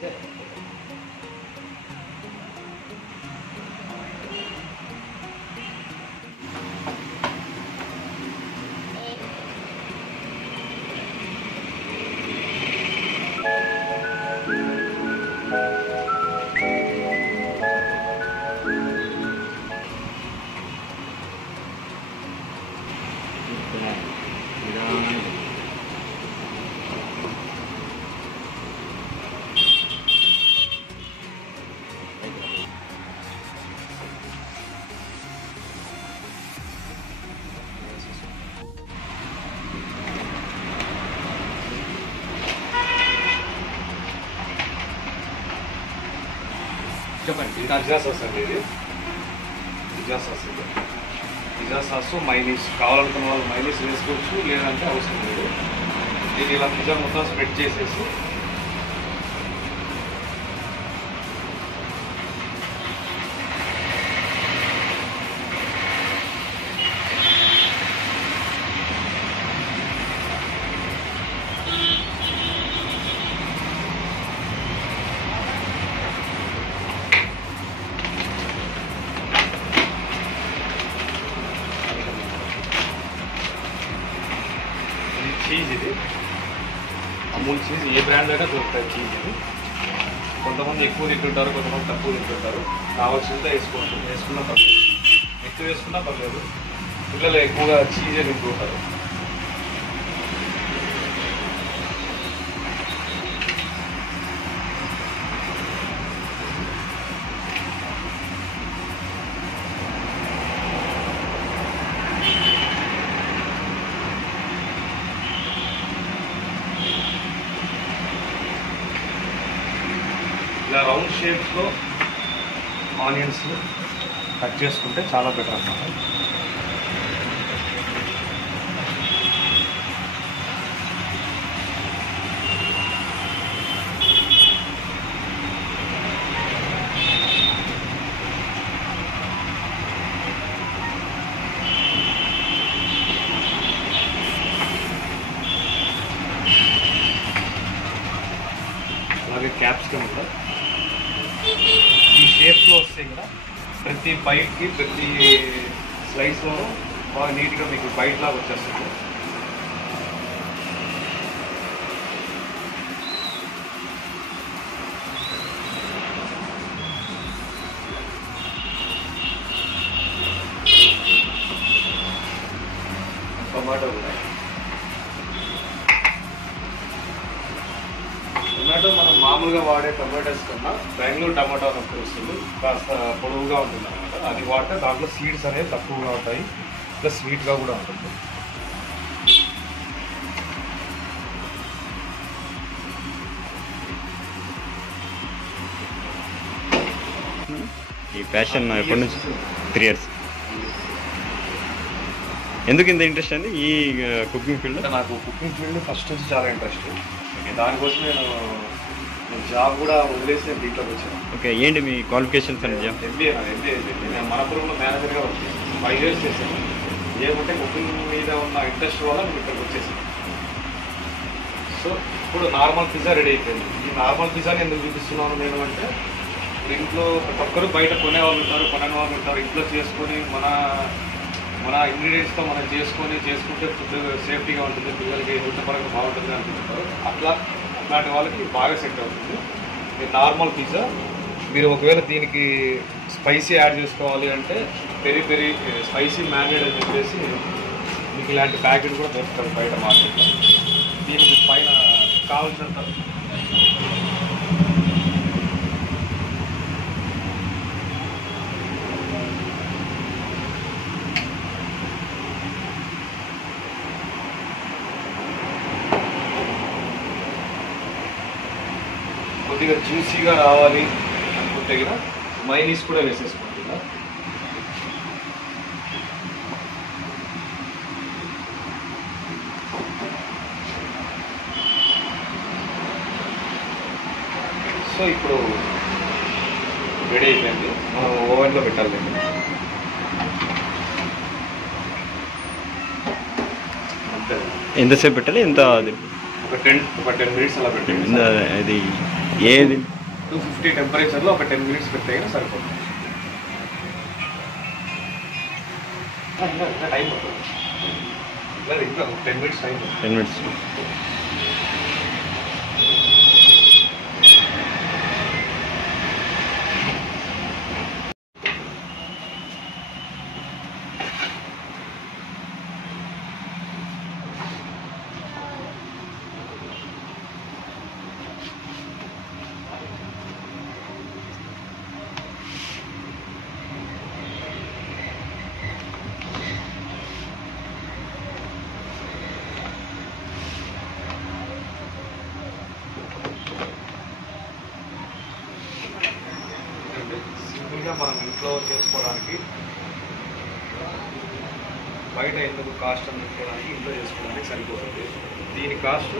చెప్పండి. Pizza sauce అండి, ఇది పిజ్జా సాస్. ఇది పిజ్జా సాస్ మైనీస్ కావాలనుకున్న వాళ్ళు మైనీస్ వేసుకోవచ్చు, లేదంటే అవసరం లేదు. దీన్ని ఇలా పిజ్జా మొత్తం స్ప్రెడ్ చేసేసి చీజ్, ఇది అమూల్ చీజ్, ఏ బ్రాండ్ అయినా దొరుకుతుంది చీజ్. ఇది కొంతమంది ఎక్కువ తింటుంటారు, కొంతమంది తక్కువ తింటుంటారు. కావాల్సిందే వేసుకున్నా పర్లేదు, ఎక్కువ వేసుకున్నా పర్లేదు. పిల్లలు ఎక్కువగా చీజే తింటుంటారు. ఇలా రౌండ్ షేప్స్లో ఆనియన్స్ కట్ చేసుకుంటే చాలా బెటర్ అన్నమాట. అలాగే క్యాప్సికమ్ కూడా ఈ షేప్స్లో వస్తాయి కదా, ప్రతి బైట్కి ప్రతి స్లైస్లో బాగా నీట్గా మీకు బైట్ లాగా వచ్చేస్తుంది. టొమాటో కూడా, టొమాటో మనం మామూలుగా వాడే టొమాటోస్ కన్నా బెంగళూరు టమాటో అని ఒకటి వస్తుంది, కాస్త పొడవుగా ఉంటుంది అన్నమాట. అది వాడితే దాంట్లో సీడ్స్ అనేవి తక్కువగా ఉంటాయి, ప్లస్ స్వీట్గా కూడా ఉంటుంది. ఈ ప్యాషన్ ఎప్పటి నుంచి? 3 years. ఎందుకు ఇంత ఇంట్రెస్ట్ అండి ఈ కుకింగ్ ఫీల్డ్? నాకు కుకింగ్ ఫీల్డ్ ఫస్ట్ నుంచి చాలా ఇంట్రెస్ట్. దానికోసం నేను జాబ్ కూడా వదిలేసి నేను దీంట్లోకి వచ్చాను. ఓకే, ఏంటి మీ క్వాలిఫికేషన్స్ అండి? ఎంబీఏ నేను మనపురంలో మేనేజర్గా వర్క్ చేశాను, 5 years చేశాను. ఏమంటే కుకింగ్ మీద ఉన్న ఇంట్రెస్ట్ వల్ల నేను ఇక్కడికి వచ్చేసాను. సో ఇప్పుడు నార్మల్ పిజ్జా రెడీ అయిపోయింది. ఈ నార్మల్ పిజ్జాని ఎందుకు చూపిస్తున్నాను నేను అంటే, ఇంట్లో ప్రతి ఒక్కరు బయట కొనేవాళ్ళు ఉంటారు, కొనని వాళ్ళు ఉంటారు. ఇంట్లో చేసుకొని మన ఇంగ్రీడియంట్స్తో మనం చేసుకుంటే ఫుడ్ సేఫ్టీగా ఉంటుంది, పిల్లలకి హెల్త్ పరంగా బాగుంటుంది అనుకుంటారు. అట్లాంటి వాళ్ళకి బాగా సెట్ అవుతుంది. ఇది నార్మల్ పిజ్జా. మీరు ఒకవేళ దీనికి స్పైసీ యాడ్ చేసుకోవాలి అంటే పెరి స్పైసీ మ్యారినేడ్ అని చెప్పేసి మీకు ఇలాంటి ప్యాకెట్ కూడా దొరుకుతుంది బయట మార్కెట్లో. దీనికి పైన కావాల్సినంత కొద్దిగా జ్యూసీగా రావాలి అనుకుంటే కదా మైనీస్ కూడా వేసేసుకోండి. సో ఇప్పుడు రెడీ అయిపోయింది, మనం ఓవెన్లో పెట్టాలి. ఎంతసేపు పెట్టాలి? ఎంత? ఒక 10 minutes అలా పెట్టండి. అది ఏది 250 టెంపరేచర్లో ఒక 10 minutes పెట్టయినా సరిపోతుంది. టైం పడుతుంది, ఇంకా 10 minutes టైం. 10 minutes. సింపుల్గా మనం ఇంట్లో చేసుకోవడానికి, బయట ఎందుకు కాస్ట్ అని పెట్టుకోవడానికి, ఇంట్లో చేసుకోవడానికి సరిపోతుంది. దీని కాస్ట్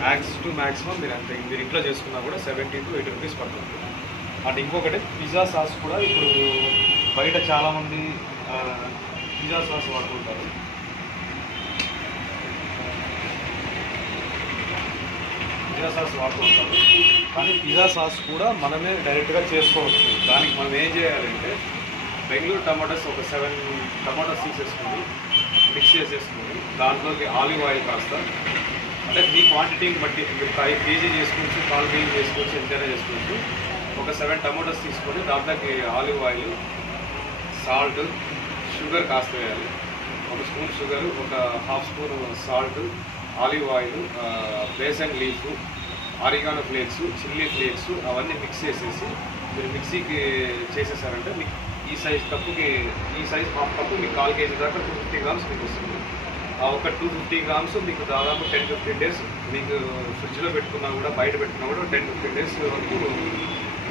మ్యాక్స్ టు మ్యాక్సిమం మీరు ఇంట్లో చేసుకున్నా కూడా 70 to 80 రూపీస్ పడుతుంది. అండ్ ఇంకొకటి పిజ్జా సాస్ కూడా ఇప్పుడు బయట చాలామంది పిజ్జా సాస్ వాడుతుంటారు. పిజ్జా సాస్ వాడుతుంటారు, కానీ పిజ్జా సాస్ కూడా మనమే డైరెక్ట్గా చేసుకోవచ్చు. దానికి మనం ఏం చేయాలంటే బెంగళూరు టమాటోస్ ఒక 7 టమాటోస్ తీసేసుకుని మిక్స్ చేసేసుకుని దాంట్లోకి ఆలివ్ ఆయిల్ కాస్త, అంటే మీ క్వాంటిటీని బట్టి మీరు 5 kg చేసుకోవచ్చు, 4 kg చేసుకోవచ్చు, ఎంతైనా చేసుకోవచ్చు. ఒక 7 టమాటోస్ తీసుకొని దాంట్లోకి ఆలివ్ ఆయిల్, సాల్ట్, షుగర్ కాస్త వేయాలి. 1 స్పూన్ షుగర్, ఒక 1/2 spoon salt, olive oil, basil leaf, oregano flakes, chilli flakes అవన్నీ మిక్స్ చేసేసి మీరు మిక్సీకి చేసేసారంటే మీకు ఈ సైజ్ కప్పుకి, ఈ సైజ్ హాఫ్ కప్పు మీకు 4 kg దాకా 250 grams మీకు వస్తుంది. ఆ ఒక 250 grams మీకు దాదాపు 10-15 days మీకు ఫ్రిడ్జ్లో పెట్టుకున్నా కూడా, బయట పెట్టుకున్నా కూడా 10-15 days వరకు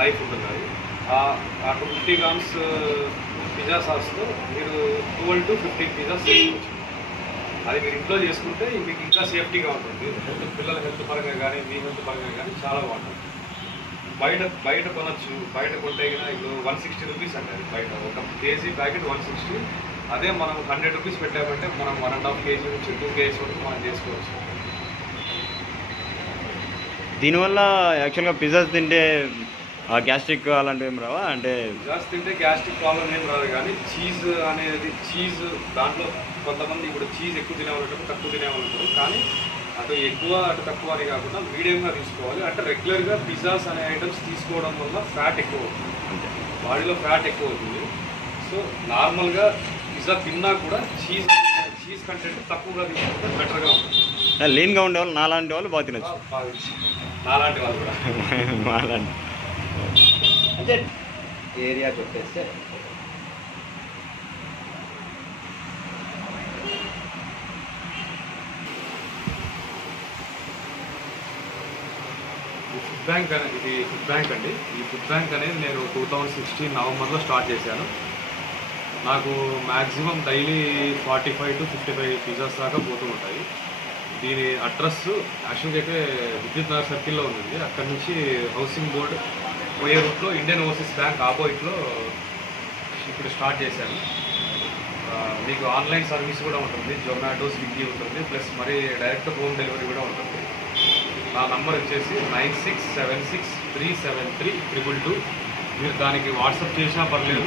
లైఫ్ ఉంటుంది. అది ఆ 250 grams పిజ్జా సాస్తో మీరు 12 to 15 పిజ్జాస్ చేసుకోవచ్చు. అది మీరు ఇంట్లో చేసుకుంటే మీకు ఇంకా సేఫ్టీగా ఉంటుంది. పిల్లల హెల్త్ పరంగా కానీ, మీ హెల్త్ పరంగా కానీ చాలా బాగుంటుంది. బయట కొనొచ్చు, బయట కొంటే కన్నా ఇప్పుడు 160 రూపీస్ అండి. అది బయట ఒక కేజీ ప్యాకెట్ 160. అదే మనం 100 రూపీస్ పెట్టామంటే మనం 1.5 kg నుంచి 2 kg వరకు మనం చేసుకోవచ్చు. దీనివల్ల యాక్చువల్గా పిజ్జాస్ తింటే గ్యాస్ట్రిక్ అలాంటివి ఏం రావా? అంటే పిజ్జాస్ తింటే గ్యాస్ట్రిక్ ప్రాబ్లం ఏం రాదు, కానీ చీజ్ దాంట్లో కొంతమంది ఇప్పుడు చీజ్ ఎక్కువ తినేవాళ్ళు, తక్కువ తినేవాళ్ళు. కానీ అటు ఎక్కువ అటు తక్కువ అని కాకుండా మీడియంగా తీసుకోవాలి. అంటే రెగ్యులర్గా పిజ్జాస్ అనే ఐటమ్స్ తీసుకోవడం వల్ల ఫ్యాట్ ఎక్కువ అవుతుంది, బాడీలో ఫ్యాట్ ఎక్కువ అవుతుంది. సో నార్మల్గా పిజ్జా తిన్నా కూడా చీజ్ కంటెంట్ తక్కువగా తీసుకుంటే బెటర్గా ఉంటుంది. లీన్గా ఉండేవాళ్ళు నాలాంటి వాళ్ళు బాగా తినచ్చు. నాలాంటి వాళ్ళు కూడా మాలాంటి ఏరియా కొట్టేస్తే ఫుడ్ బ్యాంక్ అనేది, ఇది ఫుడ్ బ్యాంక్ అండి. ఈ ఫుడ్ బ్యాంక్ అనేది నేను 2016 నవంబర్లో స్టార్ట్ చేశాను. నాకు మ్యాక్సిమం డైలీ 45 to 55 పిజ్జాస్ దాకా పోతూ ఉంటాయి. దీని అడ్రస్ యాక్చువల్గా అయితే విద్యుత్ నగర్ సర్కిల్లో ఉంది. అక్కడి నుంచి హౌసింగ్ బోర్డు పోయే రూట్లో ఇండియన్ ఓవర్సీస్ బ్యాంక్ ఆపోజిట్లో ఇప్పుడు స్టార్ట్ చేశాను. మీకు ఆన్లైన్ సర్వీస్ కూడా ఉంటుంది, జొమాటో, స్విగ్గీ ఉంటుంది, ప్లస్ మరి డైరెక్ట్ హోమ్ డెలివరీ కూడా ఉంటుంది. నా నంబర్ వచ్చేసి 9676373222. మీరు దానికి వాట్సాప్ చేసినా పర్లేదు,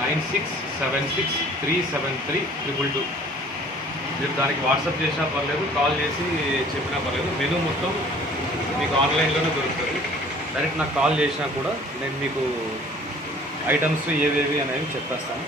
9676373222. మీరు దానికి వాట్సాప్ చేసినా పర్లేదు, కాల్ చేసి చెప్పినా పర్లేదు. మెనూ మొత్తం మీకు ఆన్లైన్లోనే దొరుకుతుంది. డైరెక్ట్ నాకు కాల్ చేసినా కూడా నేను మీకు ఐటమ్స్ ఏవేవి అనేవి చెప్పేస్తాను.